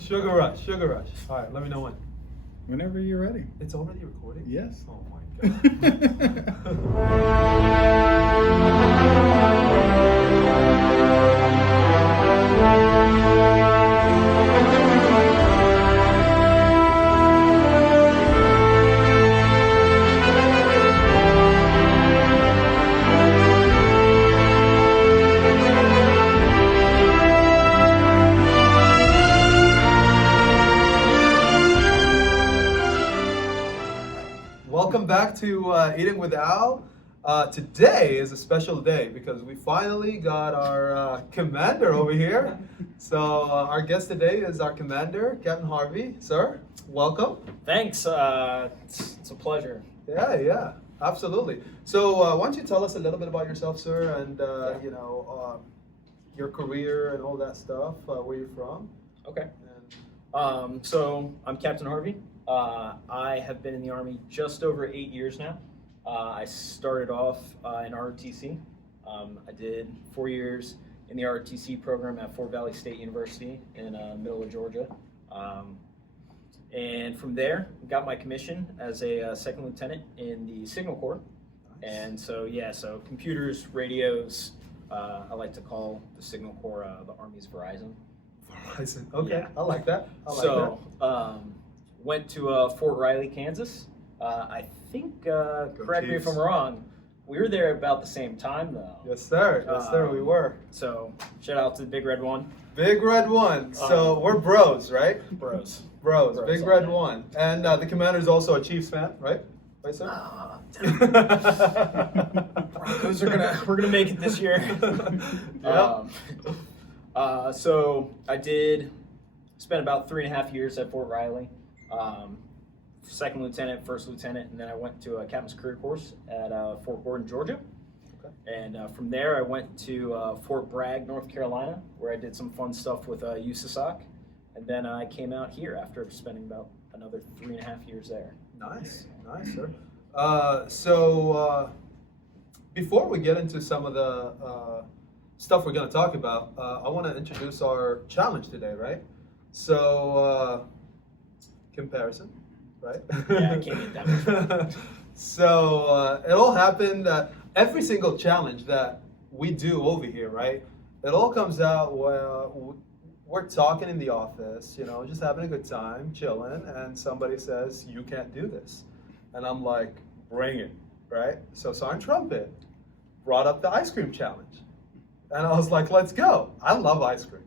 Sugar Rush, Sugar Rush. All right, let me know when. Whenever you're ready. It's already recording? Yes. Oh my God. Welcome back to Eating with Al. Today is a special day because we finally got our commander over here. So our guest today is our commander, Captain Harvey. Sir, welcome. Thanks. It's a pleasure. Yeah, absolutely. So why don't you tell us a little bit about yourself, sir, and your career and all that stuff, where you're from. Okay. So I'm Captain Harvey. I have been in the Army just over 8 years now. I started off in ROTC. I did 4 years in the ROTC program at Fort Valley State University in middle of Georgia. And from there, got my commission as a second lieutenant in the Signal Corps. Nice. And so computers, radios, I like to call the Signal Corps the Army's Verizon. Verizon. Okay, Yeah. I like that. Went to Fort Riley, Kansas. I think, correct me if I'm wrong, we were there about the same time though. Yes, sir. Yes, sir. We were. So shout out to the Big Red One. Big Red One. So we're bros, right? Bros. Bros. Big all Red day. One. And the commander is also a Chiefs fan, right? Right, sir? Broncos we're gonna make it this year. Yep. So I spent about 3.5 years at Fort Riley. Second lieutenant, first lieutenant, and then I went to a captain's career course at Fort Gordon, Georgia. Okay. And from there, I went to Fort Bragg, North Carolina, where I did some fun stuff with USASOC. And then I came out here after spending about another 3.5 years there. Nice, sir. So before we get into some of the stuff we're going to talk about, I want to introduce our challenge today, right? So comparison, right? Yeah, I can't get that much fun. So it all happened. Every single challenge that we do over here, right? It all comes out while we're talking in the office, just having a good time, chilling, and somebody says, "You can't do this," and I'm like, "Bring it," right? So Sergeant Trumpet brought up the ice cream challenge, and I was like, "Let's go!" I love ice cream.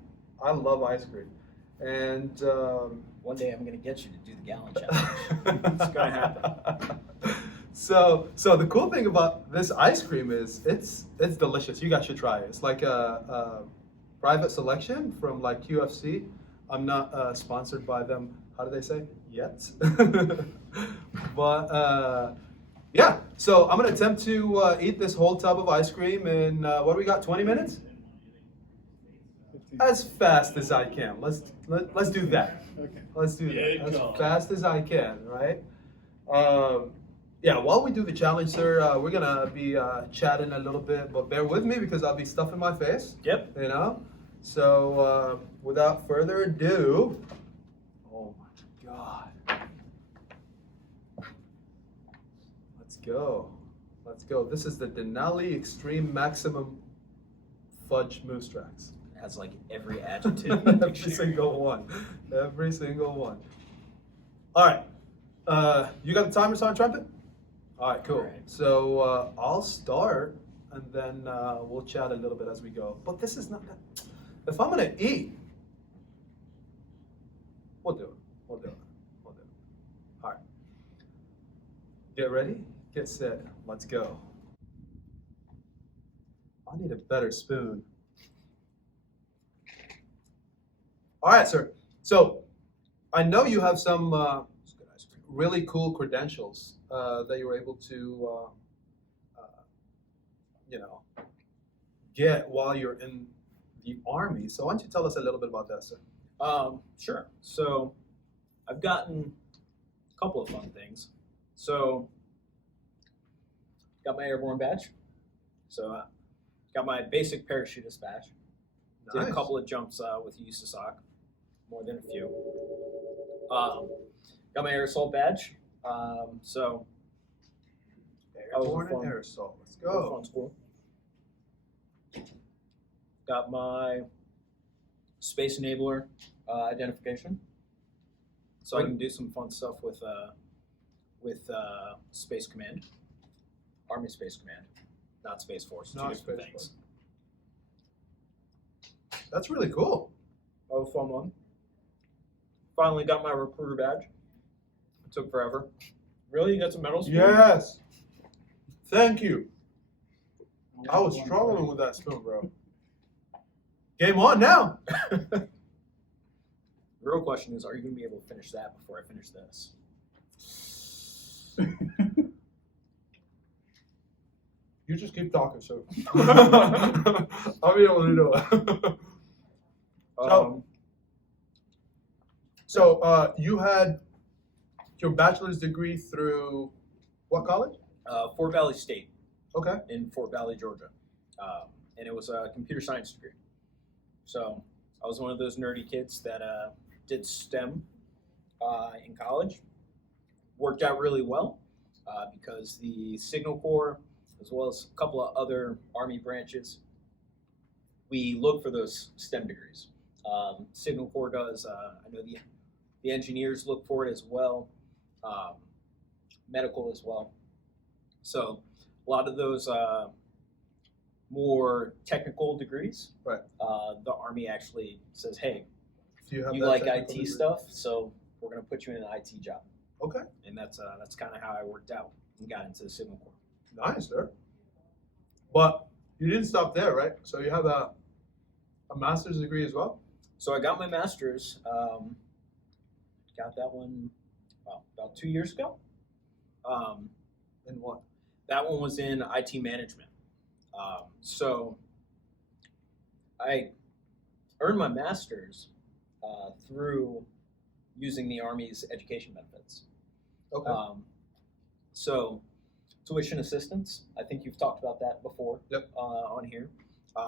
And One day I'm gonna get you to do the gallon challenge. It's gonna happen. So the cool thing about this ice cream is it's delicious. You guys should try it. It's like a private selection from like QFC. I'm not sponsored by them. How do they say? Yet. But yeah. So I'm gonna attempt to eat this whole tub of ice cream in what do we got? 20 minutes? As fast as I can. Let's do that. Okay. Let's do that as fast as I can, right? Yeah, while we do the challenge, sir, we're gonna be chatting a little bit, but bear with me because I'll be stuffing my face. Yep. So without further ado, oh my God, let's go. This is the Denali Extreme Maximum Fudge Moose Tracks. It has like every adjective. in the Every dictionary. single one. All right. You got the timer, Sergeant Trumpet? All right, cool. All right. So I'll start, and then we'll chat a little bit as we go. But this is not. If I'm gonna eat, we'll do it. All right. Get ready. Get set. Let's go. I need a better spoon. All right, sir. So I know you have some really cool credentials that you were able to, get while you're in the Army. So why don't you tell us a little bit about that, sir? Sure. So I've gotten a couple of fun things. So got my airborne badge. So got my basic parachutist badge. Did a Nice. couple of jumps with USASOC. more than a few. Got my air assault badge. So Airborne and aerosol. Let's go. fun school. Got my space enabler identification, so I can do some fun stuff with Space Command, Army Space Command, not Space Force. Not Two different Space things. That's really cool. Oh, fun one. Finally got my recruiter badge. It took forever. Really? You got some medals? Yes. Thank you. I was struggling with that spoon, bro. Game on now. The real question is, are you going to be able to finish that before I finish this? You just keep talking, so I'll be able to do it. So you had your bachelor's degree through what college? Fort Valley State Okay. in Fort Valley, Georgia. And it was a computer science degree. So I was one of those nerdy kids that did STEM in college. Worked out really well because the Signal Corps, as well as a couple of other Army branches, we look for those STEM degrees. Signal Corps does. I know the engineers look for it as well. Medical as well. So a lot of those more technical degrees, Right. The Army actually says, hey, Do you have you that like technical IT degree? stuff, so we're going to put you in an IT job. Okay. And that's kind of how I worked out and got into the Signal Corps. Nice, sir. But you didn't stop there, right? So you have a master's degree as well? So I got my master's, got that one about 2 years ago. In what? That one was in IT management. So I earned my master's through using the Army's education benefits. Okay. So tuition assistance, I think you've talked about that before. Yep. On here.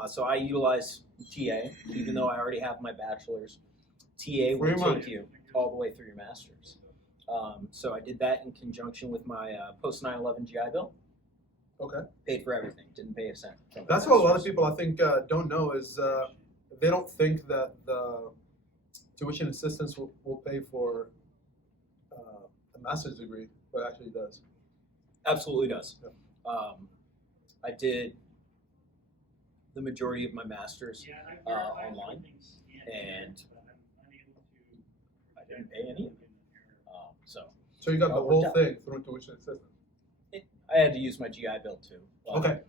So I utilize TA, even though I already have my bachelor's. TA will Free money. take you all the way through your master's. So I did that in conjunction with my post 9/11 GI Bill. Okay. Paid for everything, didn't pay a cent. from That's my what a lot of master's. people, I think, don't know is they don't think that the tuition assistance will pay for a master's degree, but it actually does. Absolutely does. Yeah. I did the majority of my master's online, and I didn't pay any. So you got the That worked whole out. thing through tuition assistance. I had to use my GI Bill too. But, Okay.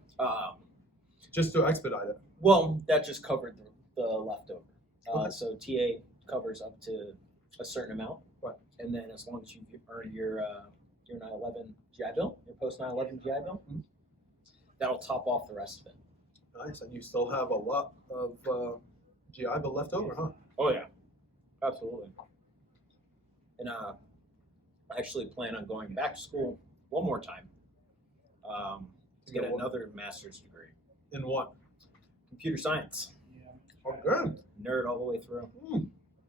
Just to expedite it. Well, that just covered the leftover. Okay. So TA covers up to a certain amount, Right. and then as long as you earn your 9/11 GI Bill, your post 9/11 GI Bill, Mhm. that'll top off the rest of it. Nice, and you still have a lot of GI Bill left over, huh? Oh yeah, absolutely. And I actually plan on going back to school one more time to get get what? another master's degree, In what? computer science. Oh, good. Nerd all the way through.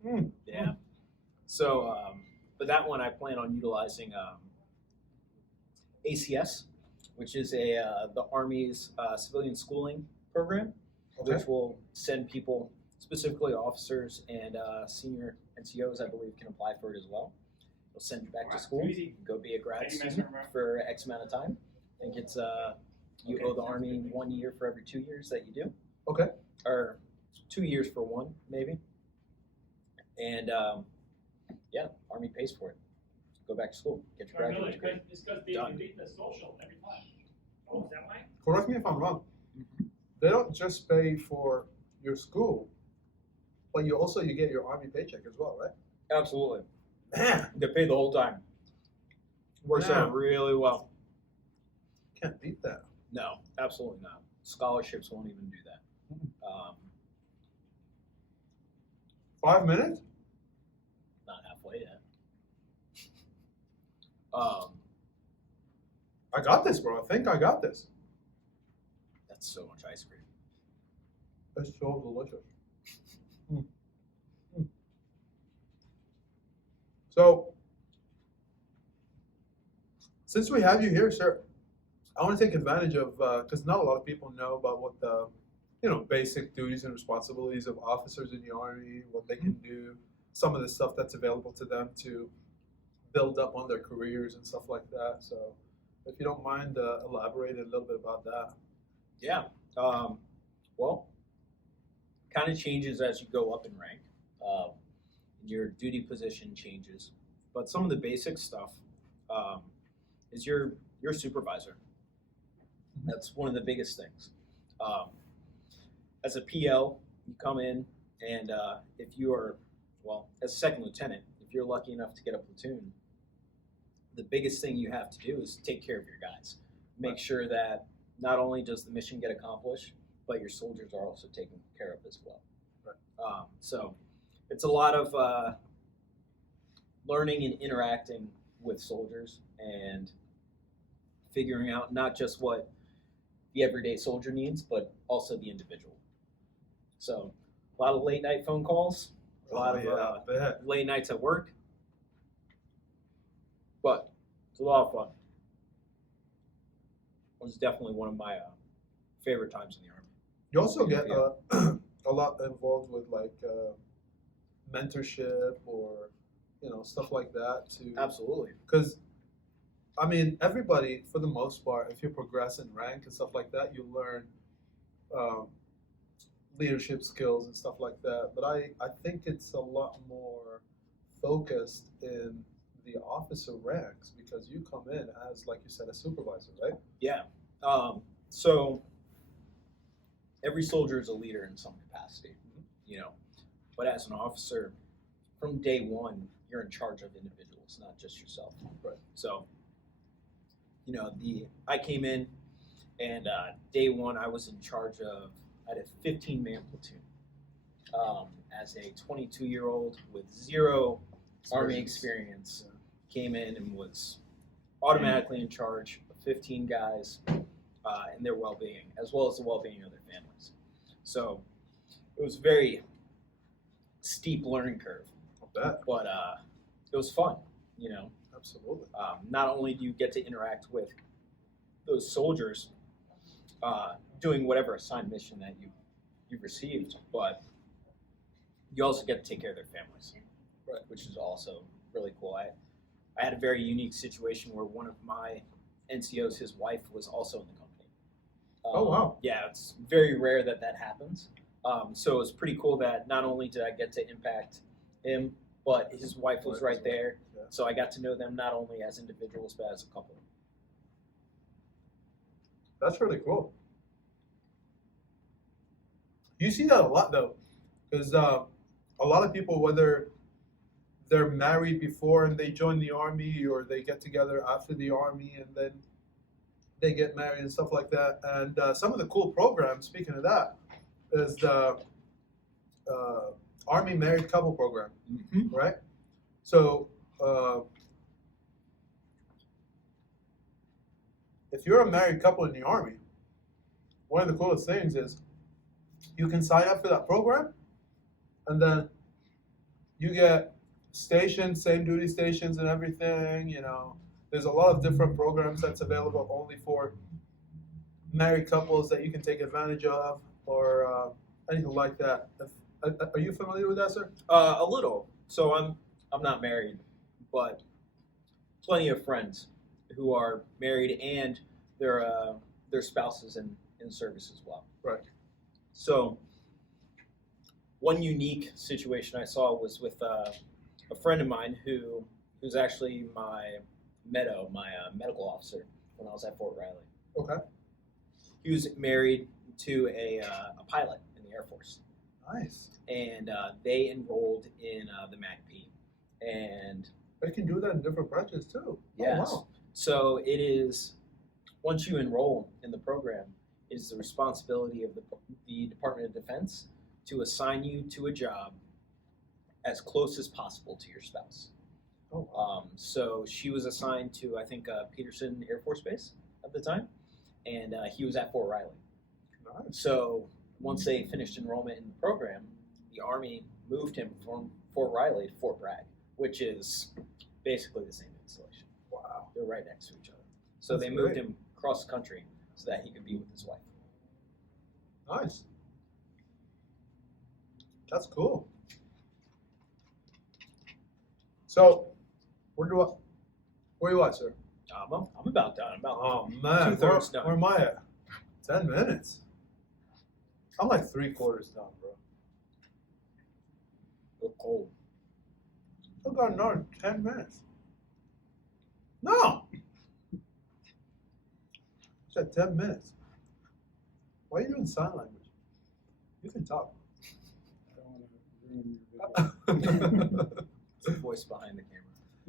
Mm. Yeah. So, but that one I plan on utilizing ACS, which is the Army's civilian schooling program, Okay. which will send people, specifically officers and senior NCOs, I believe, can apply for it as well. They'll send you back to school, go be a grad student for X amount of time. I think it's you owe the Army 1 year for every 2 years that you do, Okay. or 2 years for one, maybe. And yeah, Army pays for it. Go back to school, get your graduate degree. It's because they Done. beat the social every time. Oh, is that why? Correct me if I'm wrong. Mhm. They don't just pay for your school, but you get your Army paycheck as well, right? Absolutely. Man, You get paid the whole time. Works Yeah. out really well. can't beat that. No, absolutely not. Scholarships won't even do that. 5 minutes? Not halfway yet. I got this, bro. I think I got this. That's so much ice cream. It's so delicious. So, since we have you here, sir, I want to take advantage of because not a lot of people know about what the basic duties and responsibilities of officers in the Army, what they can do, some of the stuff that's available to them to build up on their careers and stuff like that. So, if you don't mind elaborating a little bit about that. Yeah. Well, kind of changes as you go up in rank. Your duty position changes, but some of the basic stuff is your supervisor. That's one of the biggest things. As a PL, you come in, and if you are, well, as a second lieutenant, if you're lucky enough to get a platoon, the biggest thing you have to do is take care of your guys. Make sure that not only does the mission get accomplished, but your soldiers are also taken care of as well. Right. So it's a lot of learning and interacting with soldiers and figuring out not just what the everyday soldier needs, but also the individual. So a lot of late night phone calls, a lot of late nights at work, but it's a lot of fun. It was definitely one of my favorite times in the Army. You also get a lot involved with like mentorship or stuff like that too. Absolutely. Because I mean, everybody for the most part, if you progress in rank and stuff like that, you learn leadership skills and stuff like that. But I think it's a lot more focused in the officer ranks because you come in as, like you said, a supervisor, right? Yeah. So every soldier is a leader in some capacity, But as an officer, from day one, you're in charge of individuals, not just yourself. Right. So, I came in, and day one, I was in charge of, I had a 15-man platoon. As a 22-year-old with zero Army experience, came in and was automatically in charge of 15 guys and their well-being, as well as the well-being of their families. So it was a very steep learning curve, but it was fun, Absolutely. Not only do you get to interact with those soldiers doing whatever assigned mission that you've received, but you also get to take care of their families, Right. which is also really cool. I had a very unique situation where one of my NCOs, his wife, was also in the company. Oh, wow. Yeah, it's very rare that happens. So it was pretty cool that not only did I get to impact him, but his wife was right there. Yeah. So I got to know them not only as individuals, but as a couple. That's really cool. You see that a lot though, because a lot of people, whether they're married before and they join the Army, or they get together after the Army and then they get married and stuff like that. And some of the cool programs, speaking of that, is the Army Married Couple Program, right? So if you're a married couple in the Army, one of the coolest things is you can sign up for that program, and then you get stations, same duty stations and everything. There's a lot of different programs that's available only for married couples that you can take advantage of, or anything like that. Are you familiar with that, sir? A little. So I'm not married, but plenty of friends who are married and their spouses in service as well. Right. So one unique situation I saw was with a friend of mine who's actually my medical officer when I was at Fort Riley. Okay. He was married to a pilot in the Air Force. Nice. And they enrolled in the MACP. And They can do that in different branches too. yes. Oh, wow. So it is, once you enroll in the program, it is the responsibility of the Department of Defense to assign you to a job as close as possible to your spouse. Oh, wow. So she was assigned to, I think, Peterson Air Force Base at the time, and he was at Fort Riley. Nice. So once they finished enrollment in the program, the Army moved him from Fort Riley to Fort Bragg, which is basically the same installation. Wow. They're right next to each other. So That's they moved great. him across the country so that he could be with his wife. Nice. That's cool. So, where you at, sir? I'm about done. I'm about Oh man, two-thirds done. where am I at? 10 minutes. I'm like 3/4 done, bro. Look cold. Still got another 10 minutes. No. Said 10 minutes. Why are you doing sign language? You can talk. I don't want to ruin your video. It's the voice behind the camera.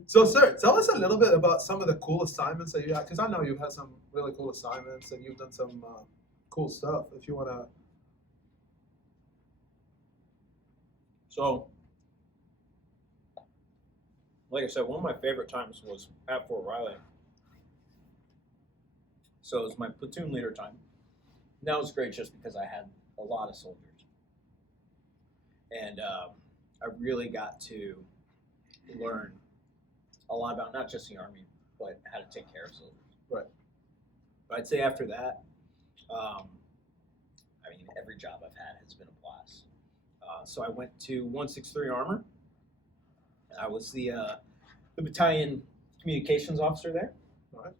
So, sir, tell us a little bit about some of the cool assignments that you had, because I know you've had some really cool assignments and you've done some cool stuff. If you want to. So, like I said, one of my favorite times was at Fort Riley. So it was my platoon leader time. And that was great just because I had a lot of soldiers. And I really got to learn a lot about not just the Army, but how to take care of soldiers. Right. But I'd say after that, I mean, every job I've had has been a blast. So I went to 163 Armor. I was the battalion communications officer there. All right.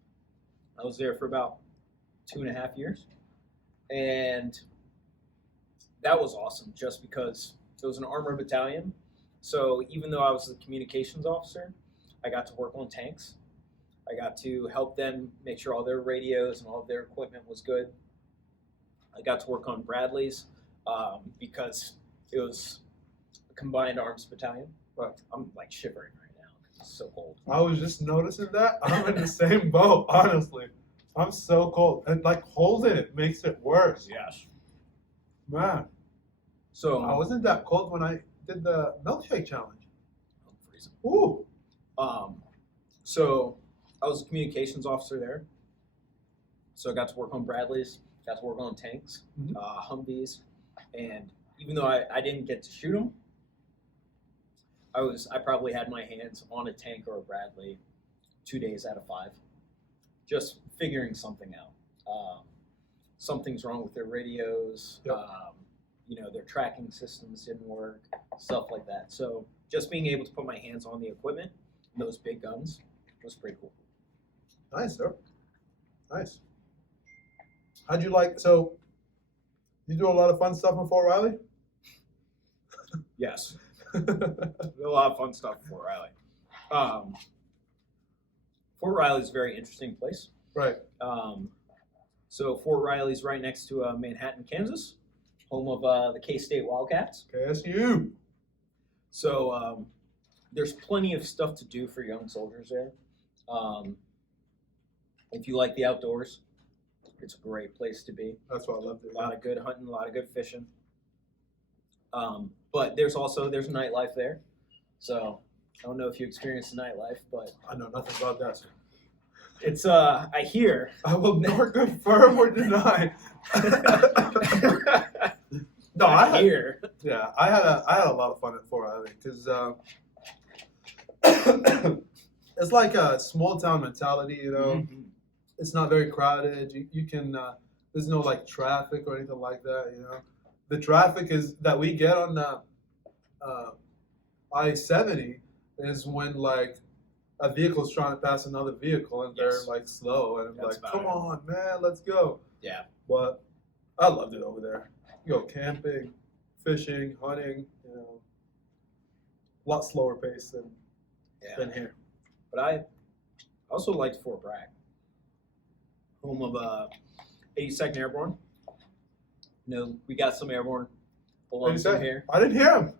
I was there for about 2.5 years. And that was awesome just because it was an armor battalion. So even though I was the communications officer, I got to work on tanks. I got to help them make sure all their radios and all of their equipment was good. I got to work on Bradleys because it was a combined arms battalion. Right. I'm like shivering right now because it's so cold. I was just noticing that. I'm in the same boat, honestly. I'm so cold. And like holding it makes it worse. Yes. Man, So I wasn't that cold when I did the milkshake challenge. I'm freezing. Ooh. So I was a communications officer there. So I got to work on Bradleys, got to work on tanks, Mhm. Humvees, and even though I didn't get to shoot them, I probably had my hands on a tank or a Bradley 2 days out of 5, just figuring something out. Something's wrong with their radios. Yep. Their tracking systems didn't work, stuff like that. So just being able to put my hands on the equipment, and those big guns, was pretty cool. Nice, sir. Nice. How'd you like, so you do a lot of fun stuff in Fort Riley? Yes, a lot of fun stuff in Fort Riley. Fort Riley is a very interesting place. Right. So Fort Riley's right next to Manhattan, Kansas, home of the K-State Wildcats. KSU. So there's plenty of stuff to do for young soldiers there. If you like the outdoors, it's a great place to be. That's what I love to A lot of good hunting, a lot of good fishing. But there's nightlife there. So I don't know if you experienced the nightlife, but I know nothing about that, sir. it's I hear. I will nor confirm or deny. No, I hear. Yeah, I had a lot of fun at Fort Riley because it's like a small town mentality, you know. Mhm. It's not very crowded. You can there's no like traffic or anything like that, you know. The traffic is that we get on I-70 is when like a vehicle's trying to pass another vehicle and they're Yes. like slow and I'm That's like, about come it. on, man, let's go. Yeah. But I loved it over there. You go camping, fishing, hunting, you know. A lot slower pace than Yeah. here. But I also liked Fort Bragg, home of 82nd Airborne. We got some airborne belongs in here. I didn't hear him.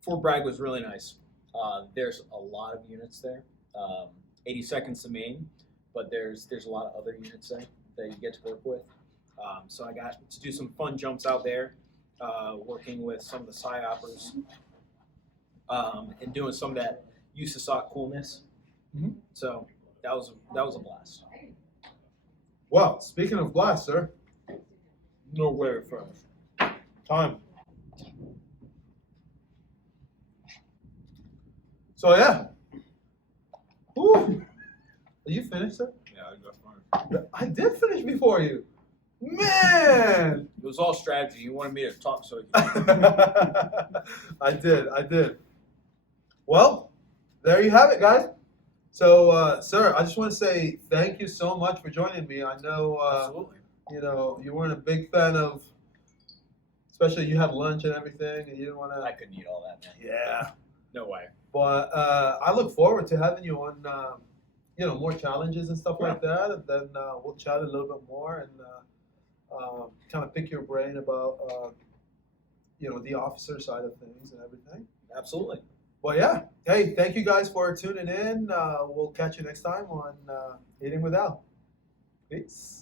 Fort Bragg was really nice. There's a lot of units there. 82nd's the main, but there's a lot of other units there that you get to work with. So I got to do some fun jumps out there, working with some of the PSYOPers, and doing some of that USASOC coolness. Mhm. So that was a blast. Well, speaking of blast, sir, No way first. time. So yeah. Woo. Are you finished, sir? Yeah, I got mine. I did finish before you. Man. It was all strategy. You wanted me to talk so I did. Well, there you have it, guys. So, sir, I just want to say thank you so much for joining me. I know, absolutely. you know, you weren't a big fan of, especially you had lunch and everything, and you didn't want I to. couldn't eat all that, man. Yeah. No way. But I look forward to having you on, you know, more challenges and stuff like that, and then we'll chat a little bit more and kind of pick your brain about, you know, the officer side of things and everything. Absolutely. But yeah, hey, thank you guys for tuning in. We'll catch you next time on Eating with Al. Peace.